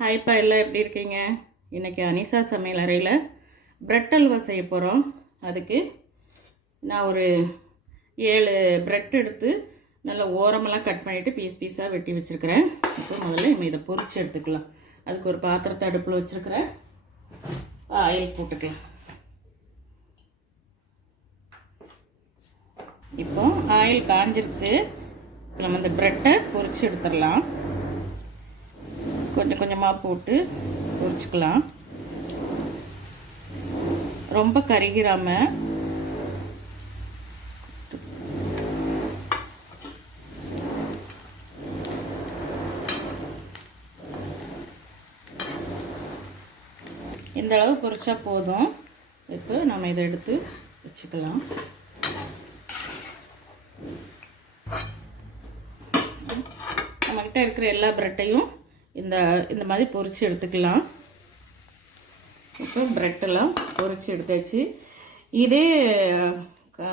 ஹாய்ப்பா, எல்லாம் எப்படி இருக்கீங்க? இன்றைக்கி அனிஷா சமையல் அறையில் பிரெட் அல்வா செய்ய போகிறோம். அதுக்கு நான் ஒரு 7 பிரெட் எடுத்து நல்லா ஓரமெல்லாம் கட் பண்ணிவிட்டு பீஸாக வெட்டி வச்சுருக்கிறேன். இப்போ முதல்ல நம்ம இதை பொரித்து எடுத்துக்கலாம். அதுக்கு ஒரு பாத்திரத்தை அடுப்பில் வச்சுருக்கிறேன். ஆயில் போட்டுக்கலாம். இப்போ ஆயில் காஞ்சிருச்சு. நம்ம இந்த பிரெட்டை பொரித்து எடுத்துடலாம். கொஞ்சம் கொஞ்சமாக போட்டு பொரிச்சுக்கலாம். ரொம்ப கருகிராமல் இந்த அளவு பொரிச்சா போதும். இப்போ நம்ம இதை எடுத்து வச்சுக்கலாம். நம்மக்கிட்ட இருக்கிற எல்லா பிரெட்டையும் இந்த மாதிரி பொரித்து எடுத்துக்கலாம். இப்போ பிரெட்டெல்லாம் பொரித்து எடுத்தாச்சு. இதே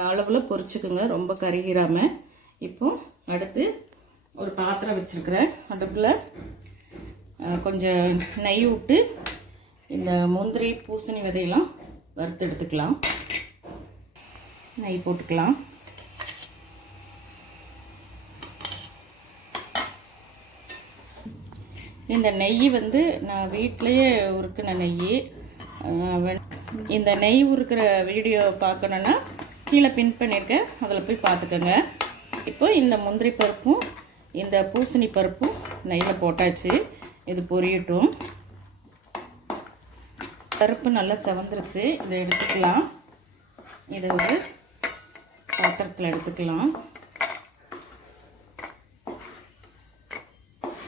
அளவில் பொரிச்சுக்குங்க, ரொம்ப கருகிராமல். இப்போ அடுத்து ஒரு பாத்திரம் வச்சுருக்கிறேன். அடுப்பில் கொஞ்சம் நெய் விட்டு இந்த முந்திரி பூசணி விதையெல்லாம் வறுத்து எடுத்துக்கலாம். நெய் போட்டுக்கலாம். இந்த நெய் நான் வீட்டிலையே உருக்கின நெய். இந்த நெய் உருக்கிற வீடியோ பார்க்கணுன்னா கீழே பின் பண்ணியிருக்கேன், அதில் போய் பார்த்துக்கோங்க. இப்போ இந்த முந்திரி பருப்பும் இந்த பூசணி பருப்பும் நெய்யில் போட்டாச்சு. இது பொரியட்டும். பருப்பு நல்லா செவந்துருச்சு. இதை எடுத்துக்கலாம். இதை ஒரு பாத்திரத்தில் எடுத்துக்கலாம்.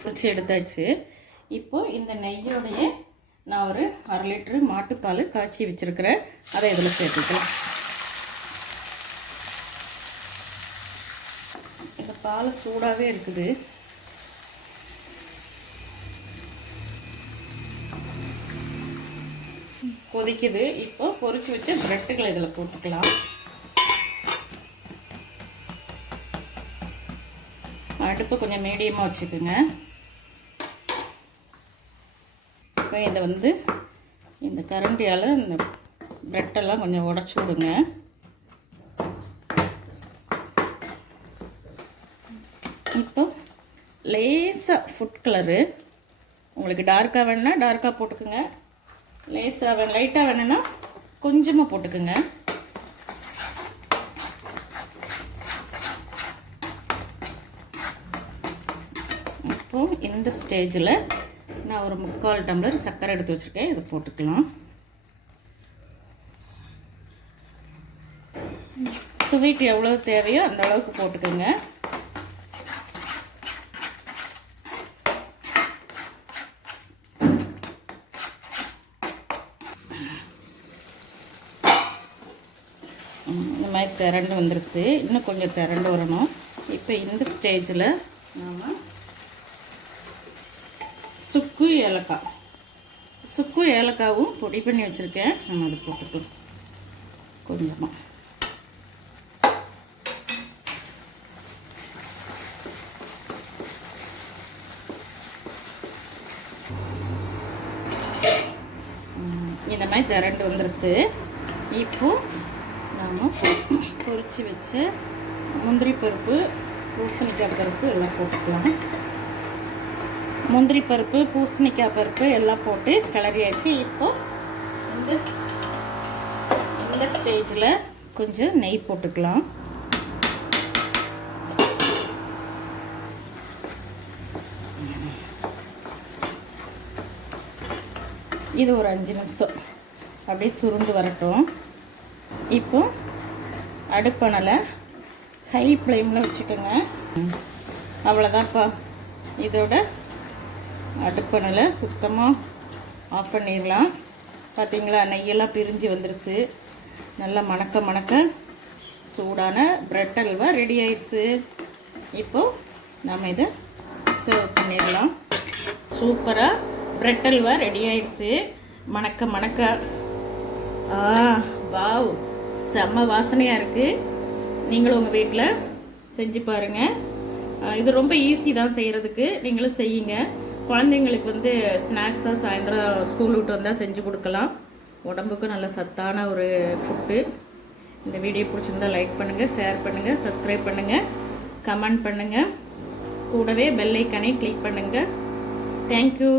பொரிச்சு எடுத்தாச்சு. இப்போ இந்த நெய்யோடைய நான் ஒரு 1/2 லிட்டரு மாட்டுப்பால் காய்ச்சி வச்சுருக்கிறேன். அதை இதில் சேர்த்துக்கலாம். இந்த பால் சூடாகவே இருக்குது. கொதிக்குது. இப்போ பொரிச்சு வச்ச பிரெட்டுகளை இதில் போட்டுக்கலாம். அடுப்பு கொஞ்சம் மீடியமாக வச்சுக்கோங்க. இப்போ இதை இந்த கரண்டியால் இந்த பிரெட்டெல்லாம் கொஞ்சம் உடச்சி விடுங்க. இப்போ லேசாக ஃபுட் கலரு, உங்களுக்கு டார்க்காக வேணுன்னா டார்க்காக போட்டுக்குங்க, லைட்டாக வேணுன்னா கொஞ்சமாக போட்டுக்குங்க. இப்போது இந்த ஸ்டேஜில் நான் ஒரு 3/4 டம்ளர் சர்க்கரை எடுத்து வச்சுருக்கேன். இதை போட்டுக்கலாம். ஸ்வீட் எவ்வளோ தேவையோ அந்த அளவுக்கு போட்டுக்கோங்க. இந்த மாதிரி திரண்டு வந்துருச்சு. இன்னும் கொஞ்சம் திரண்டு வரணும். இப்போ இந்த ஸ்டேஜில் நாம் சுக்கு ஏலக்காவும் பொடி பண்ணி வச்சுருக்கேன். நம்ம அதை போட்டுக்கலாம் கொஞ்சமாக. இந்த மாதிரி திரண்டு வந்துருச்சு. இப்போது நாம் பொரிச்சு வச்ச முந்திரி பருப்பு பூசணிக்காய் பருப்பு எல்லாம் போட்டுக்கலாம். முந்திரி பருப்பு பூசணிக்காய் பருப்பு எல்லாம் போட்டு கிளறியாச்சு. இப்போது இந்த ஸ்டேஜில் கொஞ்சம் நெய் போட்டுக்கலாம். இது ஒரு 5 நிமிஷம் அப்படியே சுருண்டு வரட்டும். இப்போ அடுப்பணலை ஹை ஃப்ளேமில் வச்சுக்கோங்க. அவ்வளோதான்ப்பா. இதோட அடுப்பணலை சுத்தமாக ஆஃப் பண்ணிடலாம். பார்த்திங்களா, நெய்யெல்லாம் பிரிஞ்சு வந்துருச்சு. நல்லா மணக்க சூடான பிரெட் அல்வா ரெடி ஆயிடுச்சு. இப்போது நம்ம இதை சர்வ் பண்ணிடலாம். சூப்பராக பிரெட் அல்வா ரெடி ஆயிடுச்சு. மணக்க வாவ், செம்ம வாசனையாக இருக்குது. நீங்களும் உங்கள் வீட்டில் செஞ்சு பாருங்கள். இது ரொம்ப ஈஸி தான் செய்கிறதுக்கு. நீங்களும் செய்யுங்க. குழந்தைங்களுக்கு வந்து ஸ்நாக்ஸாக சாயந்தரம் ஸ்கூல் விட்டு வந்தால் செஞ்சு கொடுக்கலாம். உடம்புக்கும் நல்ல சத்தான ஒரு ஃபுட்டு. இந்த வீடியோ பிடிச்சிருந்தா லைக் பண்ணுங்கள், ஷேர் பண்ணுங்கள், சப்ஸ்கிரைப் பண்ணுங்கள், கமெண்ட் பண்ணுங்கள், கூடவே பெல் ஐக்கானே கிளிக் பண்ணுங்கள். தேங்க்யூ.